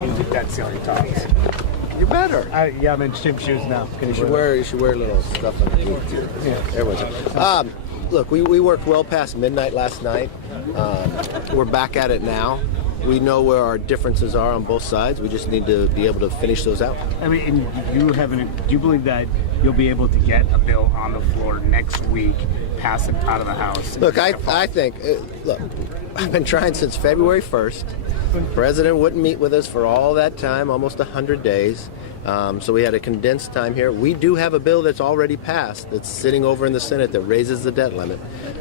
Debt ceiling talks. You better. Yeah, I'm in gym shoes now. You should wear a little stuff underneath too. Yeah, everyone's. Look, we worked well past midnight last night. We're back at it now. We know where our differences are on both sides. We just need to be able to finish those out. I mean, do you believe that you'll be able to get a bill on the floor next week, pass it out of the House? Look, I think, look, I've been trying since February 1st. The president wouldn't meet with us for all that time, almost 100 days. So we had a condensed time here. We do have a bill that's already passed that's sitting over in the Senate that raises the debt limit.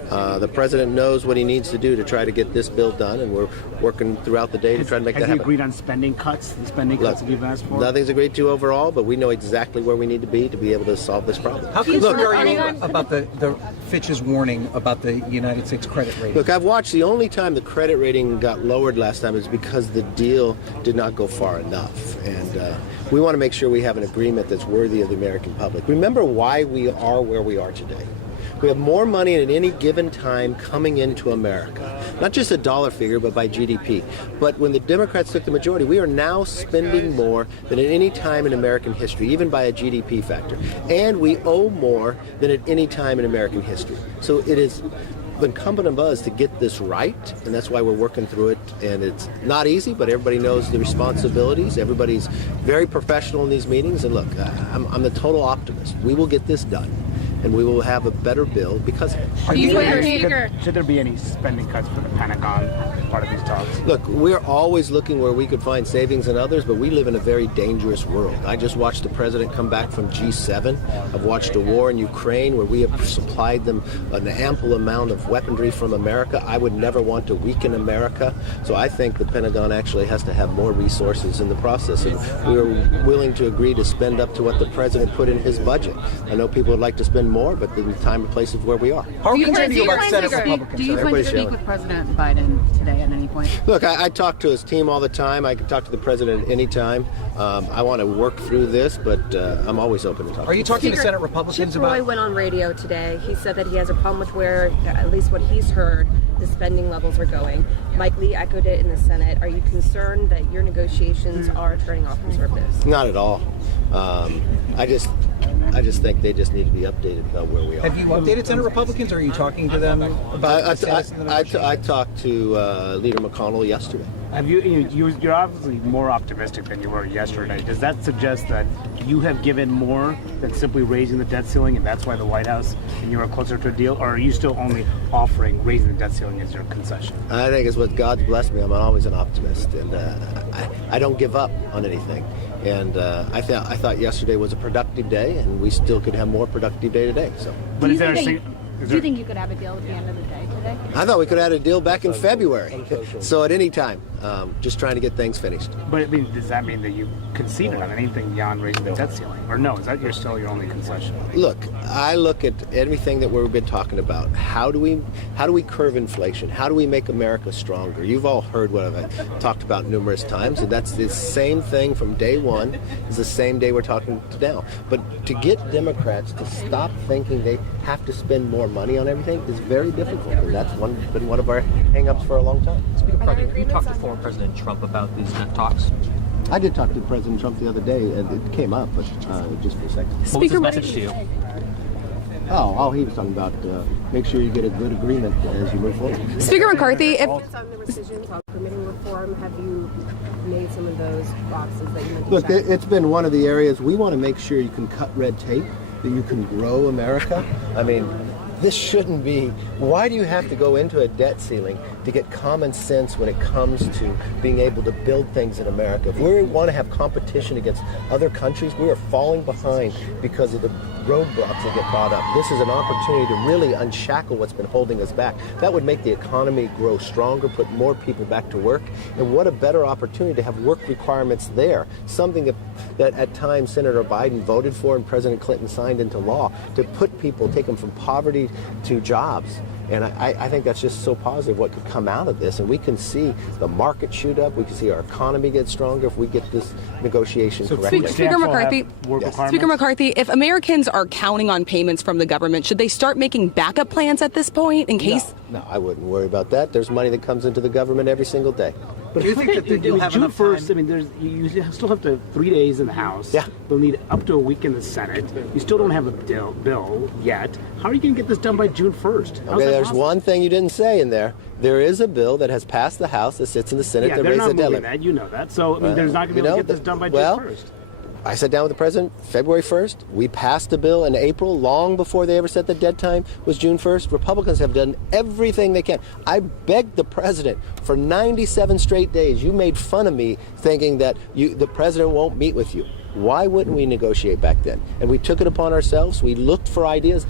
The president knows what he needs to do to try to get this bill done, and we're working throughout the day to try to make that happen. Have you agreed on spending cuts, the spending cuts that you've asked for? Nothing's agreed to overall, but we know exactly where we need to be able to solve this problem. How concerned are you about the Fitch's warning about the United States credit rating? Look, I've watched. The only time the credit rating got lowered last time is because the deal did not go far enough, and we want to make sure we have an agreement that's worthy of the American public. Remember why we are where we are today. We have more money at any given time coming into America, not just a dollar figure, but by GDP. But when the Democrats took the majority, we are now spending more than at any time in American history, even by a GDP factor. And we owe more than at any time in American history. So it is incumbent on us to get this right, and that's why we're working through it. And it's not easy, but everybody knows the responsibilities. Everybody's very professional in these meetings. And look, I'm the total optimist. We will get this done, and we will have a better bill because of it. Should there be any spending cuts for the Pentagon as part of these talks? Look, we're always looking where we could find savings in others, but we live in a very dangerous world. I just watched the president come back from G7. I've watched a war in Ukraine where we have supplied them an ample amount of weaponry from America. I would never want to weaken America, so I think the Pentagon actually has to have more resources in the process, and we're willing to agree to spend up to what the president put in his budget. I know people would like to spend more, but the time and place is where we are. How concerned are you about Senate Republicans? Do you plan to speak with President Biden today at any point? Look, I talk to his team all the time. I can talk to the president at any time. I want to work through this, but I'm always open to talk. Are you talking to Senate Republicans Chip about? Roy went on radio today. He said that he has a problem with where, at least what he's heard, the spending levels are going. Mike Lee echoed it in the Senate. Are you concerned that your negotiations are turning off conservatives? Not at all. I just think they just need to be updated about where we are. Have you updated Senate Republicans, or are you talking to them about the status of the negotiations? I talked to Leader McConnell yesterday. You're obviously more optimistic than you were yesterday. Does that suggest that you have given more than simply raising the debt ceiling, and that's why the White House and you are closer to a deal, or are you still only offering raising the debt ceiling as your concession? I think it's what God's blessed me. I'm always an optimist, and I don't give up on anything. And I thought yesterday was a productive day, and we still could have more productive day today. So, Do you think you could have a deal at the end of the day today? I thought we could have had a deal back in February. So at any time, just trying to get things finished. But I mean, does that mean that you conceded on anything beyond raising the debt ceiling? Or no, is that still your only concession? Look, I look at everything that we've been talking about. How do we curb inflation? How do we make America stronger? You've all heard what I've talked about numerous times, and that's the same thing from day one. Is the same day we're talking to now. But to get Democrats to stop thinking they have to spend more money on everything is very difficult, and that's been one of our hang-ups for a long time. Speaking of President, have you talked to former President Trump about these talks? I did talk to President Trump the other day, and it came up, but just for a second. What was his message to you? Oh, he was talking about make sure you get a good agreement as you move forward. Speaker McCarthy, if On the decisions on permitting reform, have you made some of those boxes that you mentioned? Look, it's been one of the areas we want to make sure you can cut red tape, that you can grow America. I mean, this shouldn't be. Why do you have to go into a debt ceiling to get common sense when it comes to being able to build things in America? If we want to have competition against other countries, we are falling behind because of the roadblocks that get brought up. This is an opportunity to really unshackle what's been holding us back. That would make the economy grow stronger, put more people back to work, and what a better opportunity to have work requirements there, something that at times Senator Biden voted for and President Clinton signed into law, to put people, take them from poverty to jobs. And I think that's just so positive what could come out of this. And we can see the market shoot up. We can see our economy get stronger if we get this negotiation corrected. Speaker McCarthy, if Americans are counting on payments from the government, should they start making backup plans at this point in case? No, I wouldn't worry about that. There's money that comes into the government every single day. Do you think that you'll have June enough 1st, time? I mean, you still have to 3 days in the House. Yeah. They'll need up to a week in the Senate. You still don't have a bill yet. How are you going to get this done by June 1st? Okay, there's one thing you didn't say in there. There is a bill that has passed the House that sits in the Senate Yeah, that they're raises not the moving deadline. that. You know that. So, I mean, there's not going to be able to get this done by June 1st. I sat down with the president February 1st. We passed the bill in April, long before they ever set the dead time was June 1st. Republicans have done everything they can. I begged the president for 97 straight days. You made fun of me thinking that the president won't meet with you. Why wouldn't we negotiate back then? And we took it upon ourselves. We looked for ideas.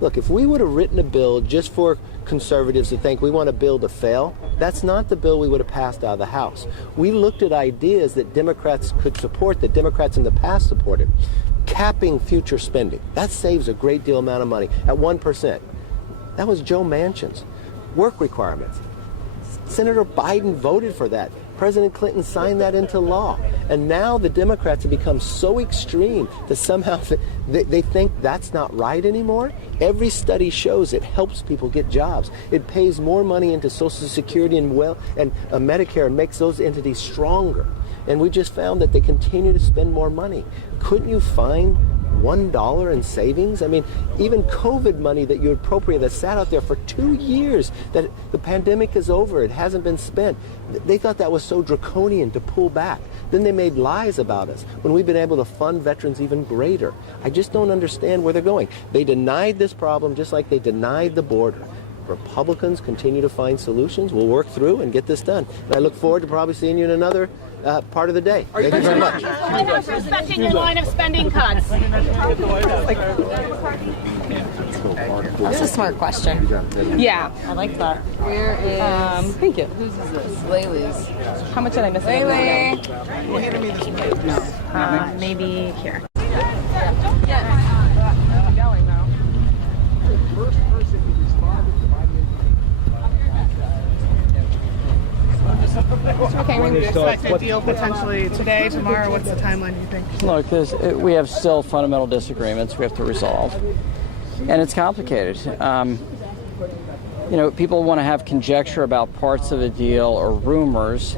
Look, if we would have written a bill just for conservatives to think we want a bill to fail, that's not the bill we would have passed out of the House. We looked at ideas that Democrats could support, that Democrats in the past supported. Capping future spending. That saves a great deal amount of money at 1%. That was Joe Manchin's. Work requirements. Senator Biden voted for that. President Clinton signed that into law. And now the Democrats have become so extreme that somehow they think that's not right anymore. Every study shows it helps people get jobs. It pays more money into Social Security and Medicare and makes those entities stronger. And we just found that they continue to spend more money. Couldn't you find $1 in savings? I mean, even COVID money that you appropriate that sat out there for 2 years, that the pandemic is over, it hasn't been spent. They thought that was so draconian to pull back. Then they made lies about us when we've been able to fund veterans even greater. I just don't understand where they're going. They denied this problem just like they denied the border. Republicans continue to find solutions. We'll work through and get this done. And I look forward to probably seeing you in another part of the day. Thank you very much. Without respecting your line of spending cuts. That's a smart question. Yeah, I like that. Where is? Thank you. Whose is this? Laylee's. How much did I miss? Layley. Maybe here. Expect a deal potentially today, tomorrow? What's the timeline, do you think? Look, we have still fundamental disagreements we have to resolve, and it's complicated. People want to have conjecture about parts of a deal or rumors,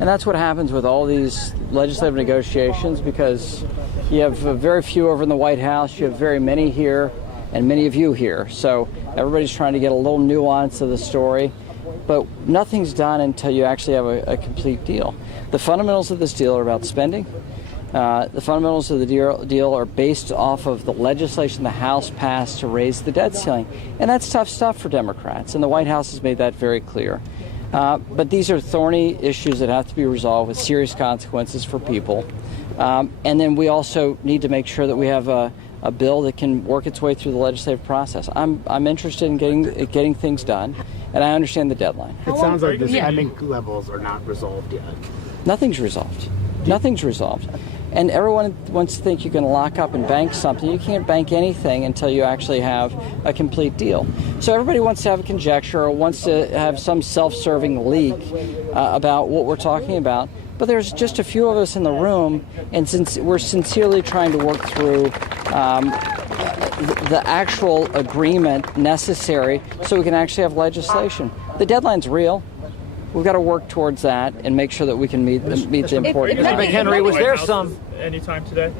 and that's what happens with all these legislative negotiations, because you have very few over in the White House, you have very many here, and many of you here. So everybody's trying to get a little nuance of the story. But nothing's done until you actually have a complete deal. The fundamentals of this deal are about spending. The fundamentals of the deal are based off of the legislation the House passed to raise the debt ceiling. And that's tough stuff for Democrats, and the White House has made that very clear. But these are thorny issues that have to be resolved with serious consequences for people. And then we also need to make sure that we have a bill that can work its way through the legislative process. I'm interested in getting things done. And I understand the deadline. It sounds like the spending levels are not resolved yet. Nothing's resolved. Nothing's resolved. And everyone wants to think you can lock up and bank something. You can't bank anything until you actually have a complete deal. So everybody wants to have a conjecture or wants to have some self-serving leak about what we're talking about. But there's just a few of us in the room, and since we're sincerely trying to work through the actual agreement necessary so we can actually have legislation. The deadline's real. We've got to work towards that and make sure that we can meet the important. Mr. McHenry, was there some anytime today?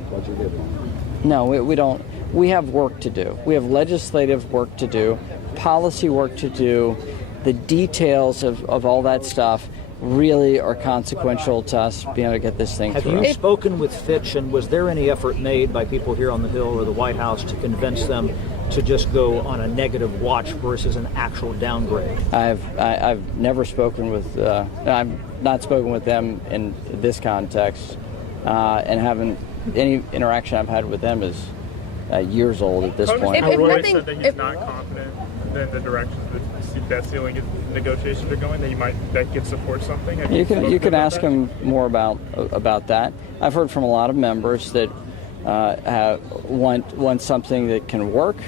No, we don't. We have work to do. We have legislative work to do, policy work to do. The details of all that stuff really are consequential to us being able to get this thing through. Have you spoken with Fitch, and was there any effort made by people here on the Hill or the White House to convince them to just go on a negative watch versus an actual downgrade? I've never spoken with, I've not spoken with them in this context, and haven't, any interaction I've had with them is years old at this point. Roy said that he's not confident in the direction the debt ceiling negotiations are going, that could support something. You can ask him more about that. I've heard from a lot of members that want something that can work.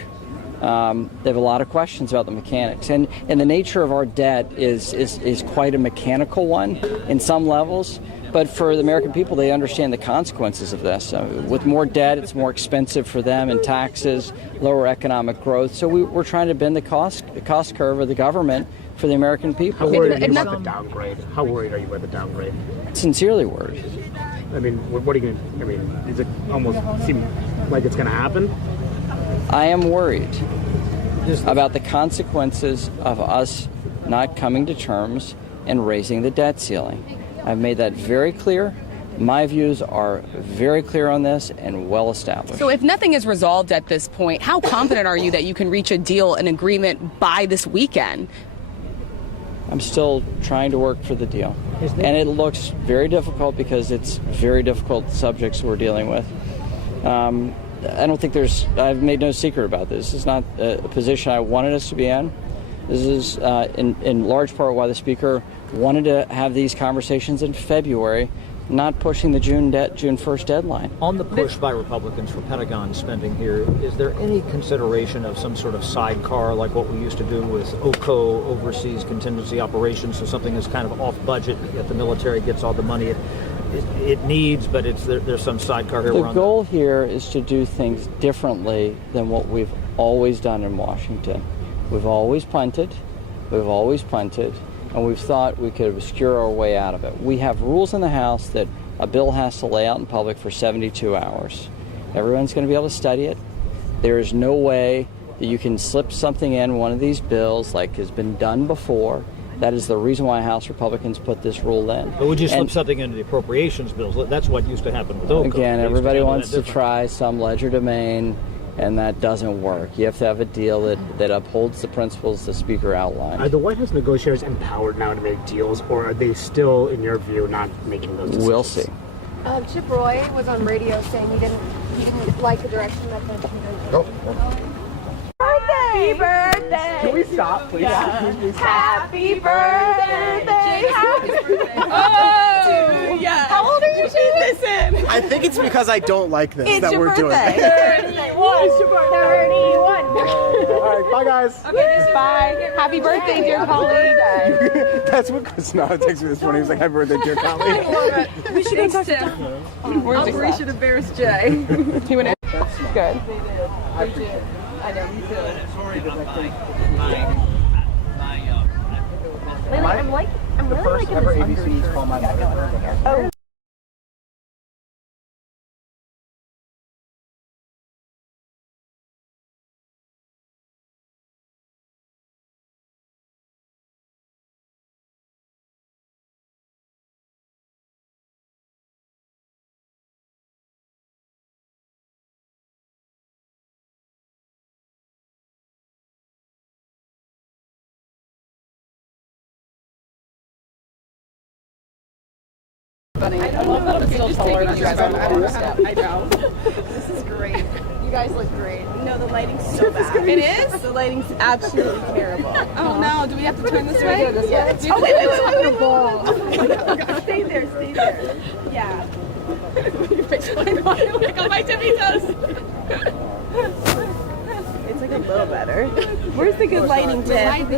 They have a lot of questions about the mechanics, and the nature of our debt is quite a mechanical one in some levels. But for the American people, they understand the consequences of this. With more debt, it's more expensive for them in taxes, lower economic growth. So we're trying to bend the cost curve of the government for the American How people. worried are you about the downgrade? How worried are you about the downgrade? Sincerely worried. I mean, what are you going to, I mean, does it almost seem like it's going to happen? I am worried about the consequences of us not coming to terms and raising the debt ceiling. I've made that very clear. My views are very clear on this and well established. So if nothing is resolved at this point, how confident are you that you can reach a deal, an agreement by this weekend? I'm still trying to work for the deal. And it looks very difficult because it's very difficult subjects we're dealing with. I don't think I've made no secret about this. This is not a position I wanted us to be in. This is in large part why the Speaker wanted to have these conversations in February, not pushing the June 1st deadline. On the push by Republicans for Pentagon spending here, is there any consideration of some sort of sidecar like what we used to do with OCO, Overseas Contingency Operations, so something that's kind of off budget, yet the military gets all the money it needs, but there's some sidecar here? The goal here is to do things differently than what we've always done in Washington. We've always punted, and we've thought we could obscure our way out of it. We have rules in the House that a bill has to lay out in public for 72 hours. Everyone's going to be able to study it. There is no way that you can slip something in one of these bills like has been done before. That is the reason why House Republicans put this rule in. But would you slip something into the appropriations bills? That's what used to happen with OCO. Again, everybody wants to try some ledger domain, and that doesn't work. You have to have a deal that upholds the principles the Speaker outlined. Are the White House negotiators empowered now to make deals, or are they still, in your view, not making those decisions? We'll see. Chip Roy was on radio saying he didn't like the direction that the Happy birthday! Can we stop, please? Yeah. Happy birthday! Happy birthday! Oh, yeah. How old are you, Jay? Listen. I think it's because I don't like this it's that your we're birthday. doing. 31. 31. All right, bye guys. Okay, bye. Happy birthday, dear colleague. That's what Chris Nava texted me this morning. He was like, happy birthday, dear colleague. We should go talk to Operation Embarrass Jay. He went in. Good. I appreciate it. I know, me too. I'm really liking this ABC News call my mother. Oh. Funny. I love that I'm still taller than you guys on the step. I know. This is great. You guys look great. No, the lighting's so bad. It is? The lighting's absolutely terrible. Oh no, do we have to turn this way? Yeah. Oh, wait. Stay there, stay there. Yeah. Look on my tippy toes. It's like a little better. Where's the good lighting, Tim?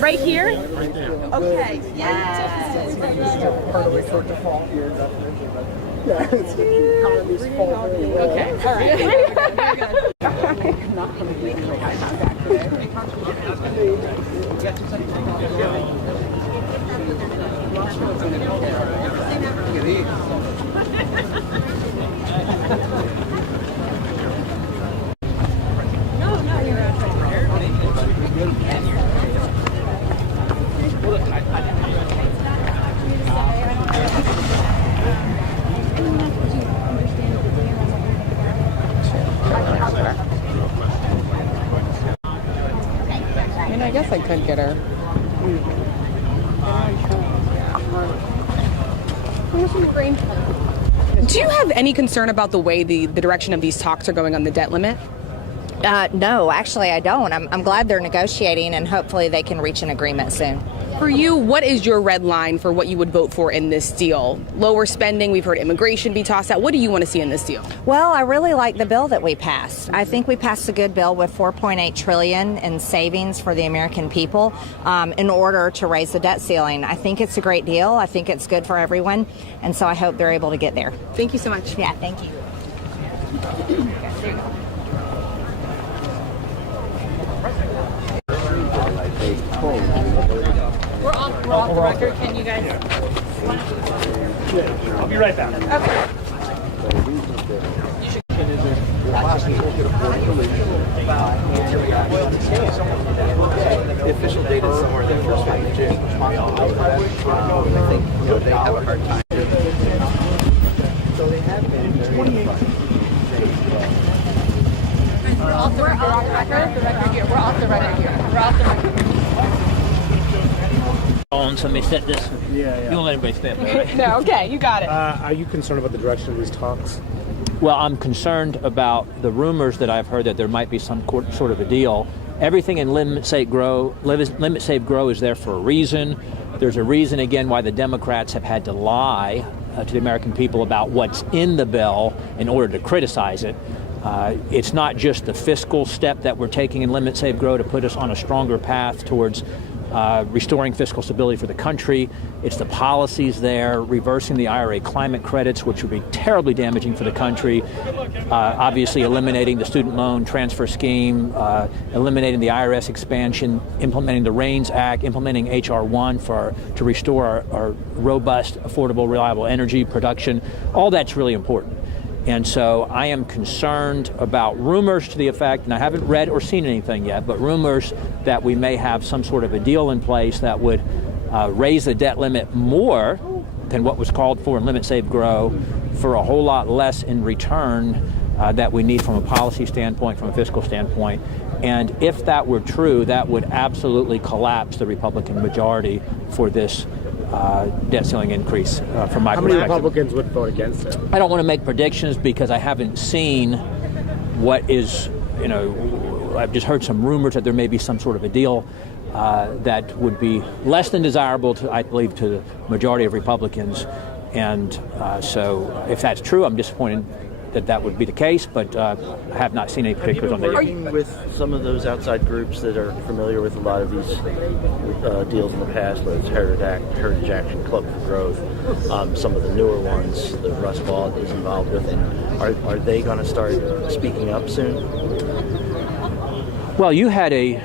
Right here? Okay. Yes. Okay. All I mean, I guess I could get her. Do you have any concern about the way the direction of these talks are going on the debt limit? No, actually I don't. I'm glad they're negotiating, and hopefully they can reach an agreement soon. For you, what is your red line for what you would vote for in this deal? Lower spending, we've heard immigration be tossed out. What do you want to see in this deal? Well, I really like the bill that we passed. I think we passed a good bill with $4.8 trillion in savings for the American people in order to raise the debt ceiling. I think it's a great deal. I think it's good for everyone, and so I hope they're able to get there. Thank you so much. Yeah, thank you. We're off the record. Can you guys? I'll be right back. Okay. The official date is somewhere in the first week of June. I think they have a hard time. So they have been very We're off the record. The record here. We're off the record here. We're off the record. Somebody said this. Yeah. You don't let anybody step there. No. Okay. You got it. Are you concerned about the direction of these talks? Well, I'm concerned about the rumors that I've heard that there might be some sort of a deal. Everything in Limit, Save, Grow is there for a reason. There's a reason, again, why the Democrats have had to lie to the American people about what's in the bill in order to criticize it. It's not just the fiscal step that we're taking in Limit, Save, Grow to put us on a stronger path towards restoring fiscal stability for the country. It's the policies there, reversing the IRA climate credits, which would be terribly damaging for the country. Obviously, eliminating the student loan transfer scheme, eliminating the IRS expansion, implementing the RAINS Act, implementing H.R. 1 to restore our robust, affordable, reliable energy production. All that's really important. And so I am concerned about rumors to the effect, and I haven't read or seen anything yet, but rumors that we may have some sort of a deal in place that would raise the debt limit more than what was called for in Limit, Save, Grow for a whole lot less in return that we need from a policy standpoint, from a fiscal standpoint. And if that were true, that would absolutely collapse the Republican majority for this debt ceiling increase from my perspective. How many Republicans would vote against it? I don't want to make predictions because I haven't seen what is, I've just heard some rumors that there may be some sort of a deal that would be less than desirable, I believe, to the majority of Republicans. And so if that's true, I'm disappointed that would be the case, but I have not seen any particulars on that. Are you working with some of those outside groups that are familiar with a lot of these deals in the past, whether it's Heritage Action, Club for Growth, some of the newer ones that Russ Vaught is involved with, and are they going to start speaking up soon? Well, you had a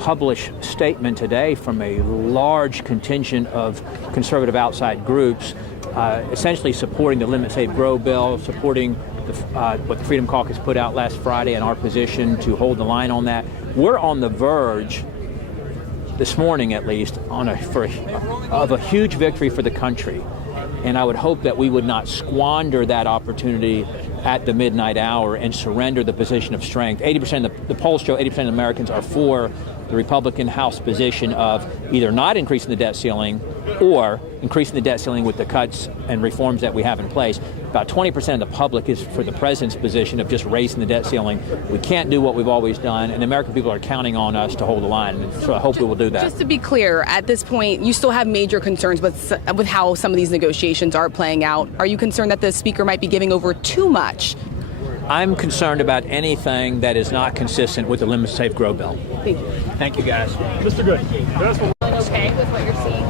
published statement today from a large contingent of conservative outside groups essentially supporting the Limit, Save, Grow bill, supporting what the Freedom Caucus put out last Friday and our position to hold the line on that. We're on the verge, this morning at least, of a huge victory for the country. And I would hope that we would not squander that opportunity at the midnight hour and surrender the position of strength. 80%, the polls show 80% of Americans are for the Republican House position of either not increasing the debt ceiling or increasing the debt ceiling with the cuts and reforms that we have in place. About 20% of the public is for the president's position of just raising the debt ceiling. We can't do what we've always done, and the American people are counting on us to hold the line. And so I hope we will do that. Just to be clear, at this point, you still have major concerns with how some of these negotiations are playing out. Are you concerned that the speaker might be giving over too much? I'm concerned about anything that is not consistent with the Limit, Save, Grow bill. Thank you. Thank you, guys. Mr. Good. Okay with what you're seeing?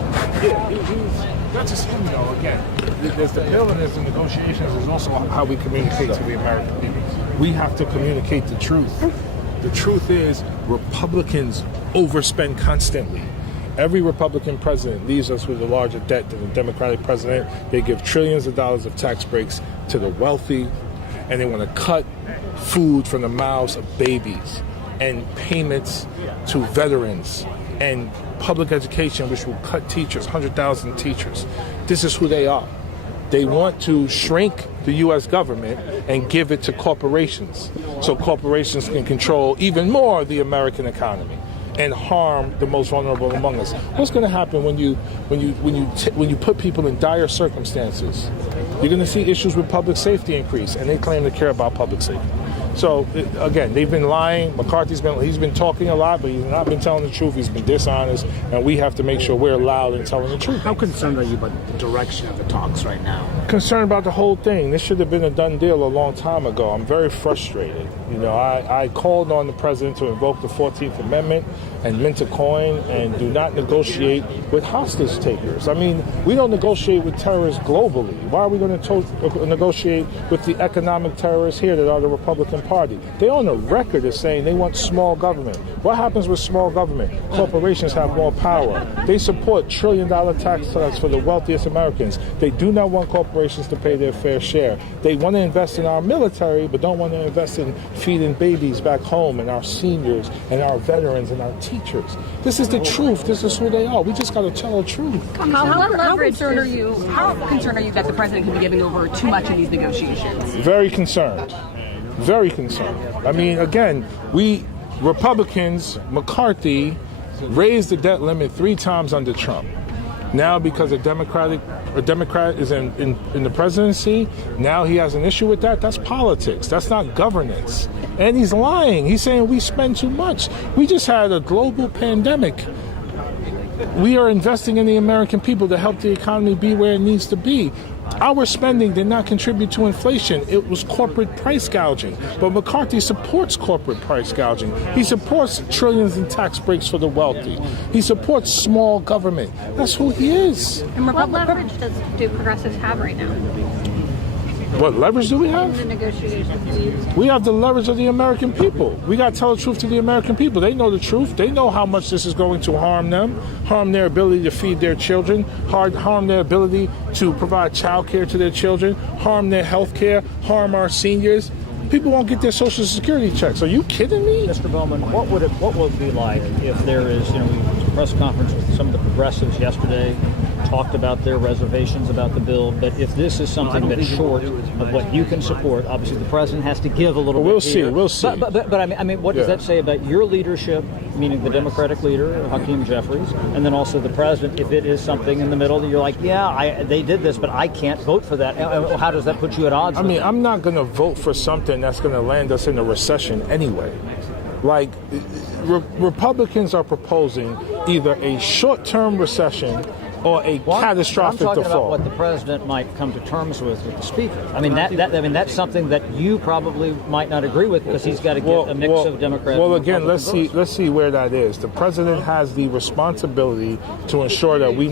Yeah, that's just him, though. Again, there's the bill and there's the negotiations. There's also how we communicate to the American people. We have to communicate the truth. The truth is Republicans overspend constantly. Every Republican president leaves us with a larger debt than the Democratic president. They give trillions of dollars of tax breaks to the wealthy, and they want to cut food from the mouths of babies and payments to veterans and public education, which will cut teachers, 100,000 teachers. This is who they are. They want to shrink the U.S. government and give it to corporations so corporations can control even more of the American economy and harm the most vulnerable among us. What's going to happen when you put people in dire circumstances? You're going to see issues with public safety increase, and they claim to care about public safety. So again, they've been lying. McCarthy's been talking a lot, but he's not been telling the truth. He's been dishonest, and we have to make sure we're loud in telling the truth. How concerned are you about the direction of the talks right now? Concerned about the whole thing. This should have been a done deal a long time ago. I'm very frustrated. I called on the president to invoke the 14th Amendment. and mint a coin and do not negotiate with hostage takers. I mean, we don't negotiate with terrorists globally. Why are we going to negotiate with the economic terrorists here that are the Republican Party? They're on the record as saying they want small government. What happens with small government? Corporations have more power. They support trillion-dollar tax cuts for the wealthiest Americans. They do not want corporations to pay their fair share. They want to invest in our military, but don't want to invest in feeding babies back home and our seniors and our veterans and our teachers. This is the truth. This is who they are. We just got to tell the truth. How concerned are you that the president could be giving over too much in these negotiations? Very concerned. Very concerned. I mean, again, we Republicans, McCarthy, raised the debt limit 3 times under Trump. Now, because a Democrat is in the presidency, now he has an issue with that. That's politics. That's not governance. And he's lying. He's saying we spend too much. We just had a global pandemic. We are investing in the American people to help the economy be where it needs to be. Our spending did not contribute to inflation. It was corporate price gouging. But McCarthy supports corporate price gouging. He supports trillions in tax breaks for the wealthy. He supports small government. That's who he is. And what leverage do progressives have right now? What leverage do we have? In the negotiations. We have the leverage of the American people. We got to tell the truth to the American people. They know the truth. They know how much this is going to harm them, harm their ability to feed their children, harm their ability to provide child care to their children, harm their health care, harm our seniors. People won't get their Social Security checks. Are you kidding me? Mr. Bowman, what will it be like if there is, we went to a press conference with some of the progressives yesterday, talked about their reservations about the bill, but if this is something that's short of what you can support, obviously the president has to give a little bit here. We'll see. But I mean, what does that say about your leadership, meaning the Democratic leader, Hakeem Jeffries, and then also the president, if it is something in the middle that you're like, they did this, but I can't vote for that. How does that put you at odds with it? I'm not going to vote for something that's going to land us in a recession anyway. Like, Republicans are proposing either a short-term recession or a catastrophic I'm talking default. about what the president might come to terms with the speaker. I mean, that's something that you probably might not agree with because he's got to get a mix of Democrats. Well, again, let's see where that is. The president has the responsibility to ensure that we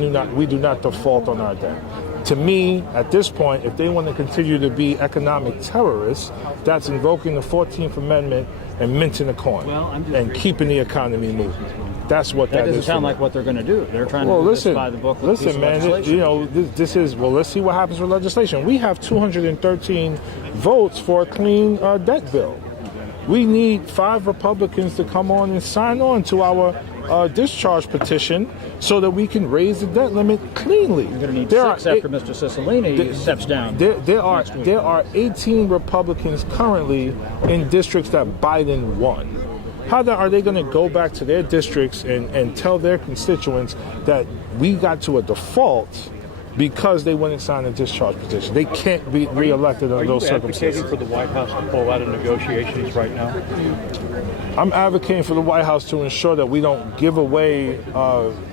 do not default on our debt. To me, at this point, if they want to continue to be economic terrorists, that's invoking the 14th Amendment and minting a coin and keeping the economy moving. That's what that is. That doesn't sound like what they're going to do. They're trying to do this by the book. Listen, man, this is, let's see what happens with legislation. We have 213 votes for a clean debt bill. We need 5 Republicans to come on and sign on to our discharge petition so that we can raise the debt limit cleanly. You're going to need 6 after Mr. Cicilline steps down. There are 18 Republicans currently in districts that Biden won. How are they going to go back to their districts and tell their constituents that we got to a default because they wouldn't sign a discharge petition? They can't be reelected under those circumstances. Are you advocating for the White House to pull out of negotiations right now? I'm advocating for the White House to ensure that we don't give away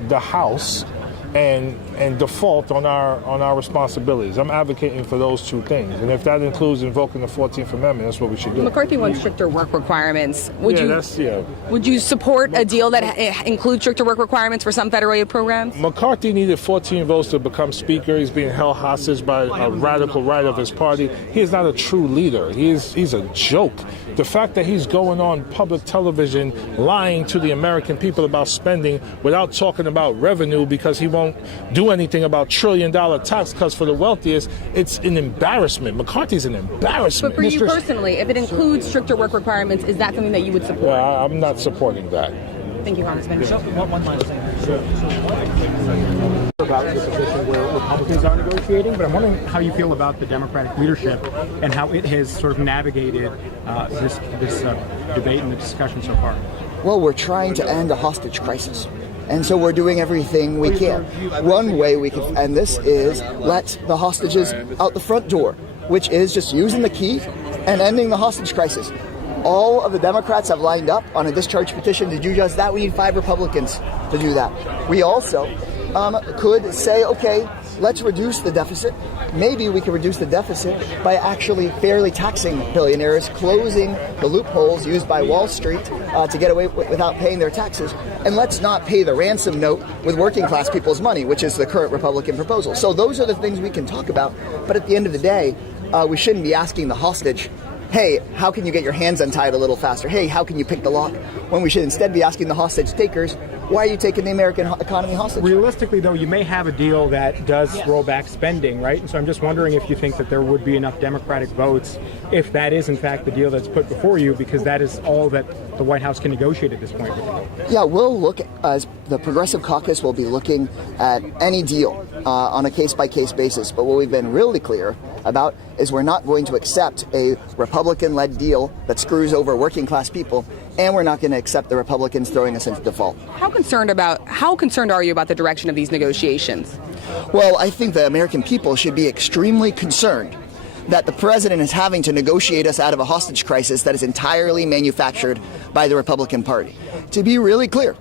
the House and default on our responsibilities. I'm advocating for those 2 things. And if that includes invoking the 14th Amendment, that's what we should do. McCarthy wants stricter work requirements. Would you support a deal that includes stricter work requirements for some federal aid programs? McCarthy needed 14 votes to become Speaker. He's being held hostage by a radical right of his party. He is not a true leader. He's a joke. The fact that he's going on public television lying to the American people about spending without talking about revenue because he won't do anything about trillion-dollar tax cuts for the wealthiest, it's an embarrassment. McCarthy's an embarrassment. But for you personally, if it includes stricter work requirements, is that something that you would support? Well, I'm not supporting that. Thank you, Congressman. One last thing. About the position where Republicans are negotiating, but I'm wondering how you feel about the Democratic leadership and how it has sort of navigated this debate and the discussion so far. Well, we're trying to end a hostage crisis. And so we're doing everything we can. One way we can end this is let the hostages out the front door, which is just using the key and ending the hostage crisis. All of the Democrats have lined up on a discharge petition to do just that. We need 5 Republicans to do that. We also could say, okay, let's reduce the deficit. Maybe we can reduce the deficit by actually fairly taxing billionaires, closing the loopholes used by Wall Street to get away without paying their taxes. And let's not pay the ransom note with working class people's money, which is the current Republican proposal. So those are the things we can talk about. But at the end of the day, we shouldn't be asking the hostage, hey, how can you get your hands untied a little faster? Hey, how can you pick the lock? When we should instead be asking the hostage takers, why are you taking the American economy hostage? Realistically, though, you may have a deal that does roll back spending, right? And so I'm just wondering if you think that there would be enough Democratic votes if that is, in fact, the deal that's put before you, because that is all that the White House can negotiate at this point. Yeah, we'll look, as the Progressive Caucus will be looking at any deal on a case-by-case basis. But what we've been really clear about is we're not going to accept a Republican-led deal that screws over working-class people, and we're not going to accept the Republicans throwing us into default. How concerned are you about the direction of these negotiations? Well, I think the American people should be extremely concerned that the president is having to negotiate us out of a hostage crisis that is entirely manufactured by the Republican Party. To be really clear,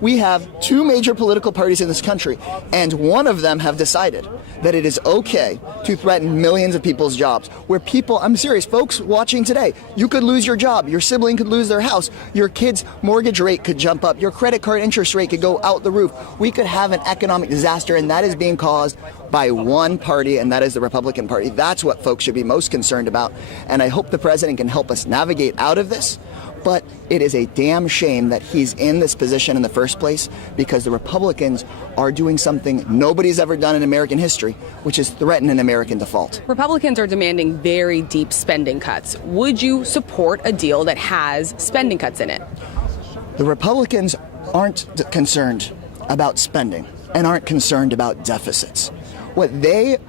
we have two major political parties in this country, and one of them have decided that it is okay to threaten millions of people's jobs. Where people, I'm serious, folks watching today, you could lose your job, your sibling could lose their house, your kid's mortgage rate could jump up, your credit card interest rate could go out the roof. We could have an economic disaster, and that is being caused by one party, and that is the Republican Party. That's what folks should be most concerned about, and I hope the president can help us navigate out of this. But it is a damn shame that he's in this position in the first place, because the Republicans are doing something nobody's ever done in American history, which is threaten an American default. Republicans are demanding very deep spending cuts. Would you support a deal that has spending cuts in it? The Republicans aren't concerned about spending and aren't concerned about deficits. Because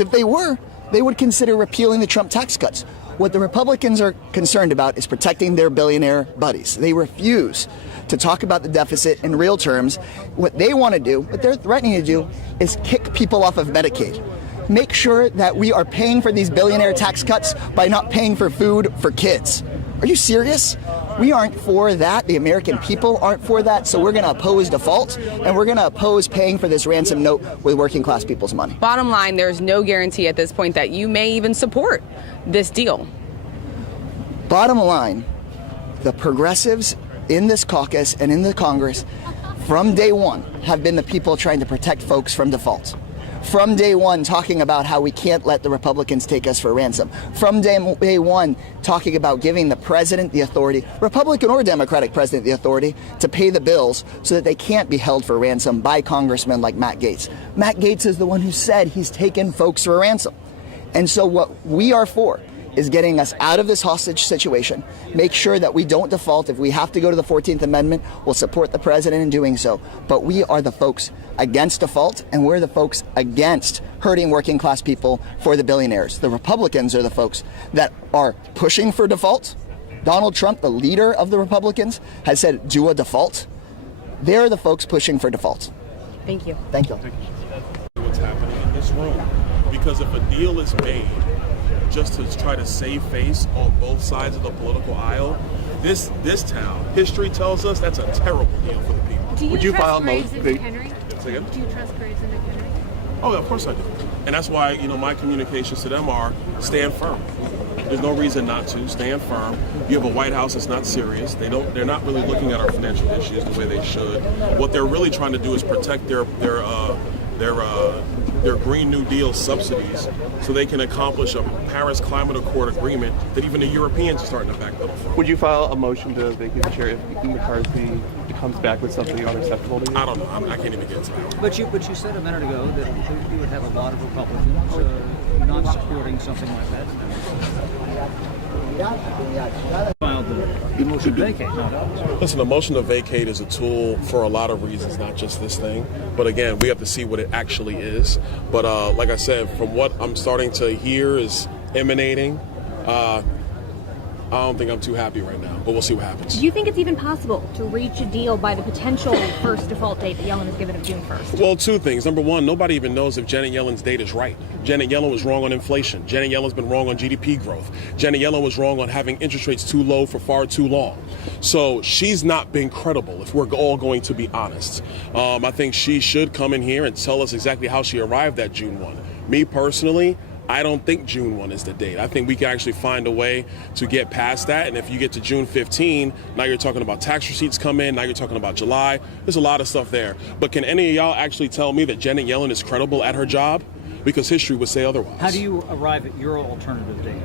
if they were, they would consider repealing the Trump tax cuts. What the Republicans are concerned about is protecting their billionaire buddies. They refuse to talk about the deficit in real terms. What they want to do, what they're threatening to do, is kick people off of Medicaid. Make sure that we are paying for these billionaire tax cuts by not paying for food for kids. Are you serious? We aren't for that. The American people aren't for that. So we're going to oppose default, and we're going to oppose paying for this ransom note with working class people's money. Bottom line, there's no guarantee at this point that you may even support this deal. Bottom line, the progressives in this caucus and in the Congress from day one have been the people trying to protect folks from default. From day one, talking about how we can't let the Republicans take us for ransom. From day one, talking about giving the president the authority, Republican or Democratic president, the authority to pay the bills so that they can't be held for ransom by congressmen like Matt Gaetz. Matt Gaetz is the one who said he's taken folks for ransom. And so what we are for is getting us out of this hostage situation, make sure that we don't default. If we have to go to the 14th Amendment, we'll support the president in doing so. But we are the folks against default, and we're the folks against hurting working class people for the billionaires. The Republicans are the folks that are pushing for default. Donald Trump, the leader of the Republicans, has said, do a default. They're the folks pushing for default. Thank you. Thank you. What's happening in this room? Because if a deal is made just to try to save face on both sides of the political aisle, this town, history tells us that's a terrible deal for the people. Would you trust Graves and Henry? Say again? Do you trust Graves and Henry? Oh, yeah, of course I do. And that's why, my communications to them are stand firm. There's no reason not to. Stand firm. You have a White House that's not serious. They're not really looking at our financial issues the way they should. What they're really trying to do is protect their Green New Deal subsidies so they can accomplish a Paris Climate Accord agreement that even the Europeans are starting to back up for. Would you file a motion to vacate the chair if McCarthy comes back with something unacceptable to you? I don't know. I can't even get into that. But you said a minute ago that you would have a lot of Republicans not supporting something like that. The motion to vacate. Listen, a motion to vacate is a tool for a lot of reasons, not just this thing. But again, we have to see what it actually is. But like I said, from what I'm starting to hear is emanating, I don't think I'm too happy right now, but we'll see what happens. Do you think it's even possible to reach a deal by the potential first default date that Yellen has given of June 1st? Well, two things. Number one, nobody even knows if Janet Yellen's date is right. Janet Yellen was wrong on inflation. Janet Yellen's been wrong on GDP growth. Janet Yellen was wrong on having interest rates too low for far too long. So she's not been credible, if we're all going to be honest. I think she should come in here and tell us exactly how she arrived at June 1. Me personally, I don't think June 1 is the date. I think we can actually find a way to get past that. And if you get to June 15, now you're talking about tax receipts come in. Now you're talking about July. There's a lot of stuff there. But can any of y'all actually tell me that Janet Yellen is credible at her job? Because history would say otherwise. How do you arrive at your alternative date?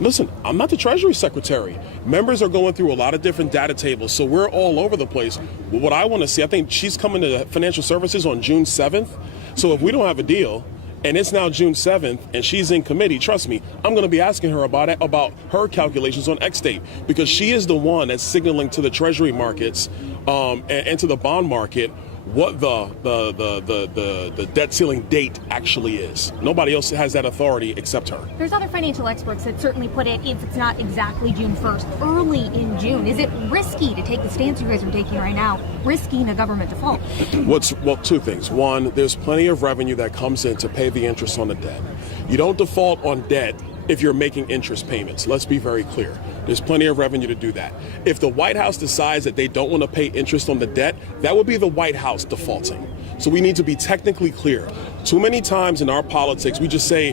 Listen, I'm not the Treasury Secretary. Members are going through a lot of different data tables, so we're all over the place. What I want to see, I think she's coming to financial services on June 7th. So if we don't have a deal, and it's now June 7th, and she's in committee, trust me, I'm going to be asking her about her calculations on X date, because she is the one that's signaling to the Treasury markets and to the bond market what the debt ceiling date actually is. Nobody else has that authority except her. There's other financial experts that certainly put it, if it's not exactly June 1st, early in June. Is it risky to take the stance you guys are taking right now, risking a government default? Well, two things. One, there's plenty of revenue that comes in to pay the interest on the debt. You don't default on debt if you're making interest payments. Let's be very clear. There's plenty of revenue to do that. If the White House decides that they don't want to pay interest on the debt, that would be the White House defaulting. So we need to be technically clear. Too many times in our politics, we just say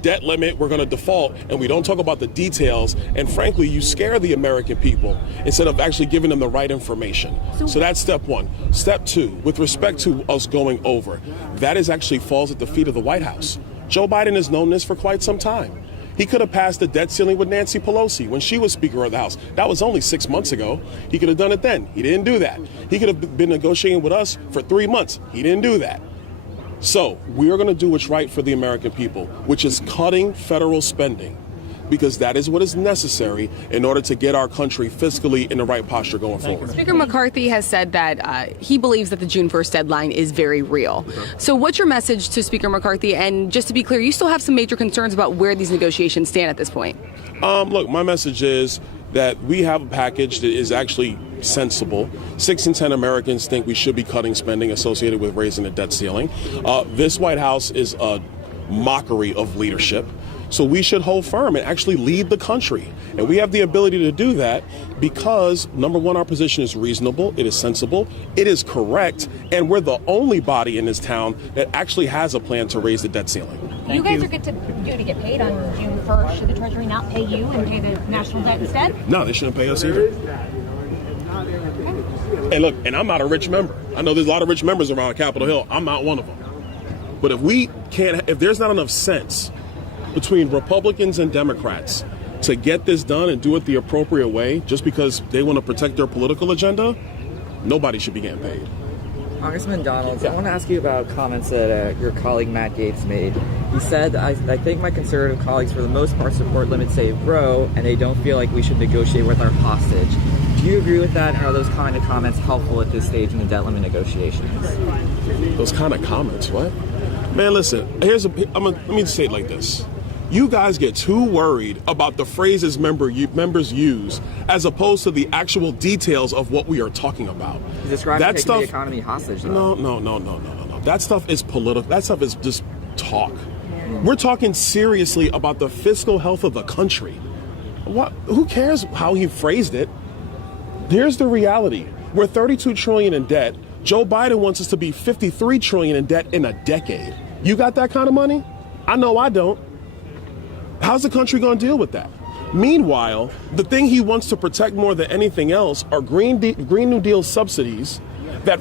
debt limit, we're going to default, and we don't talk about the details. And frankly, you scare the American people instead of actually giving them the right information. So that's step one. Step two, with respect to us going over, that is actually falls at the feet of the White House. Joe Biden has known this for quite some time. He could have passed the debt ceiling with Nancy Pelosi when she was Speaker of the House. That was only 6 months ago. He could have done it then. He didn't do that. He could have been negotiating with us for 3 months. He didn't do that. So we are going to do what's right for the American people, which is cutting federal spending, because that is what is necessary in order to get our country fiscally in the right posture going forward. Speaker McCarthy has said that he believes that the June 1st deadline is very real. So what's your message to Speaker McCarthy? And just to be clear, you still have some major concerns about where these negotiations stand at this point. Look, my message is that we have a package that is actually sensible. 6 in 10 Americans think we should be cutting spending associated with raising the debt ceiling. This White House is a mockery of leadership. So we should hold firm and actually lead the country. And we have the ability to do that because, number one, our position is reasonable, it is sensible, it is correct, and we're the only body in this town that actually has a plan to raise the debt ceiling. You guys are good to get paid on June 1st. Should the Treasury not pay you and pay the national debt instead? No, they shouldn't pay us either. And look, and I'm not a rich member. I know there's a lot of rich members around Capitol Hill. I'm not one of them. But if there's not enough sense between Republicans and Democrats to get this done and do it the appropriate way just because they want to protect their political agenda, nobody should be getting paid. Congressman Donalds, I want to ask you about comments that your colleague Matt Gaetz made. He said, I think my conservative colleagues for the most part support limit, save, grow, and they don't feel like we should negotiate with our hostage. Do you agree with that, and are those kind of comments helpful at this stage in the debt limit negotiations? Those kind of comments, what? Man, listen, let me say it like this. You guys get too worried about the phrases members use as opposed to the actual details of what we are talking about. He's describing taking the economy hostage, though. No. That stuff is political. That stuff is just talk. We're talking seriously about the fiscal health of the country. What? Who cares how he phrased it? Here's the reality. We're $32 trillion in debt. Joe Biden wants us to be $53 trillion in debt in a decade. You got that kind of money? I know I don't. How's the country going to deal with that? Meanwhile, the thing he wants to protect more than anything else are Green New Deal subsidies that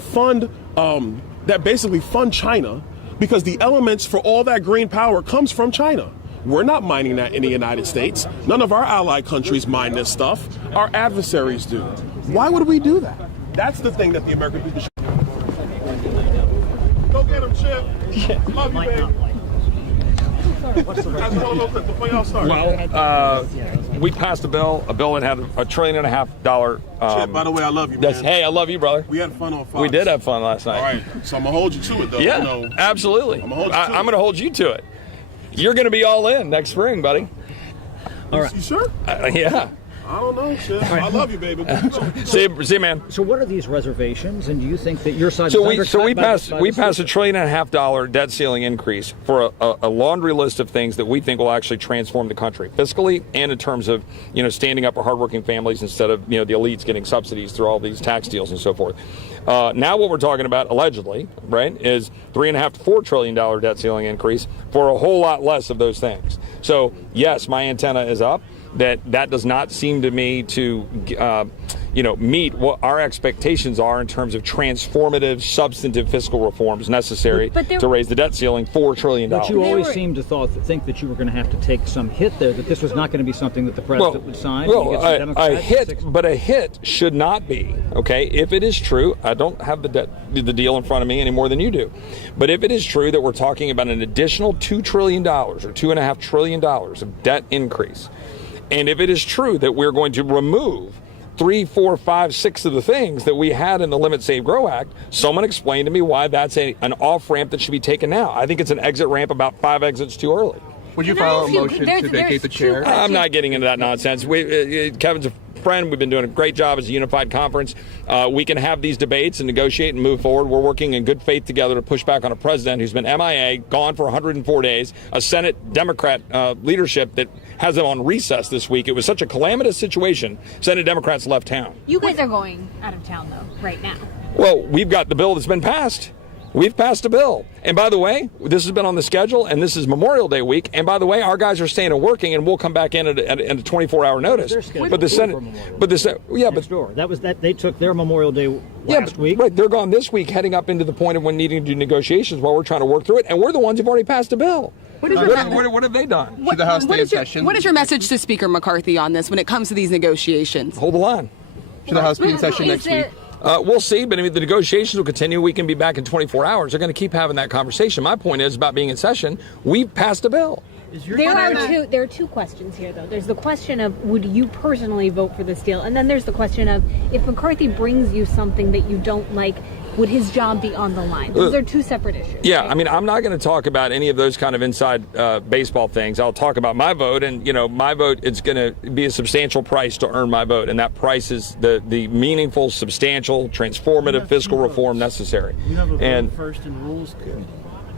basically fund China, because the elements for all that green power comes from China. We're not mining that in the United States. None of our allied countries mine this stuff. Our adversaries do. Why would we do that? That's the thing that the American people should. Go get him, Chip. Love you, baby. Well, we passed a bill that had $1.5 trillion. Chip, by the way, I love you, man. Hey, I love you, brother. We had fun on Fox. We did have fun last night. All right, so I'm going to hold you to it, though. Yeah, absolutely. I'm going to hold you to it. You're going to be all in next spring, buddy. All right. You sure? Yeah. I don't know, Chip. I love you, baby. See you, man. So what are these reservations, and do you think that your side So is we undercut by passed $1.5 trillion debt ceiling increase for a laundry list of things that we think will actually transform the country fiscally and in terms of standing up for hardworking families instead of the elites getting subsidies through all these tax deals and so forth. Now what we're talking about allegedly, right, is $3.5 to $4 trillion debt ceiling increase for a whole lot less of those things. So yes, my antenna is up. That does not seem to me to meet what our expectations are in terms of transformative, substantive fiscal reforms necessary to raise the debt ceiling $4 trillion. But you always seem to think that you were going to have to take some hit there, that this was not going to be something that the president would sign. A hit should not be, okay? If it is true, I don't have the deal in front of me any more than you do, but if it is true that we're talking about an additional $2 trillion or $2.5 trillion of debt increase, and if it is true that we're going to remove 3, 4, 5, 6 of the things that we had in the Limit, Save, Grow Act, someone explain to me why that's an off-ramp that should be taken now. I think it's an exit ramp about 5 exits too early. Would you file a motion to vacate the chair? I'm not getting into that nonsense. Kevin's a friend. We've been doing a great job as a unified conference. We can have these debates and negotiate and move forward. We're working in good faith together to push back on a president who's been MIA, gone for 104 days, a Senate Democrat leadership that has them on recess this week. It was such a calamitous situation. Senate Democrats left town. You guys are going out of town, though, right now. Well, we've got the bill that's been passed. We've passed a bill. And by the way, this has been on the schedule, and this is Memorial Day week. And by the way, our guys are staying and working, and we'll come back in at a 24-hour notice. But the Senate, they took their Memorial Day last week. Right, they're gone this week, heading up into the point of when needing to do negotiations while we're trying to work through it. And we're the ones who've already passed a bill. What have they done? What is your message to Speaker McCarthy on this when it comes to these negotiations? Hold the line. Should the House be in session next week? We'll see, but I mean, the negotiations will continue. We can be back in 24 hours. They're going to keep having that conversation. My point is about being in session. We've passed a bill. There are two questions here, though. There's the question of would you personally vote for this deal? And then there's the question of if McCarthy brings you something that you don't like, would his job be on the line? Those are two separate issues. Yeah, right? I mean, I'm not going to talk about any of those kind of inside baseball things. I'll talk about my vote, and my vote is going to be a substantial price to earn my vote, and that price is the meaningful, substantial, transformative fiscal reform necessary. You have a vote first in Rules Committee.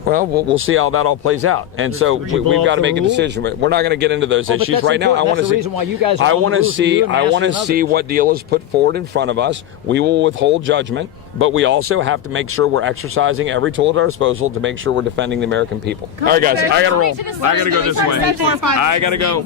Well, we'll see how that all plays out, and so we've got to make a decision. We're not going to get into those issues right now. I want to see what deal is put forward in front of us. We will withhold judgment, but we also have to make sure we're exercising every tool at our disposal to make sure we're defending the American people. All right, guys, I got to roll. I got to go this way. I got to go.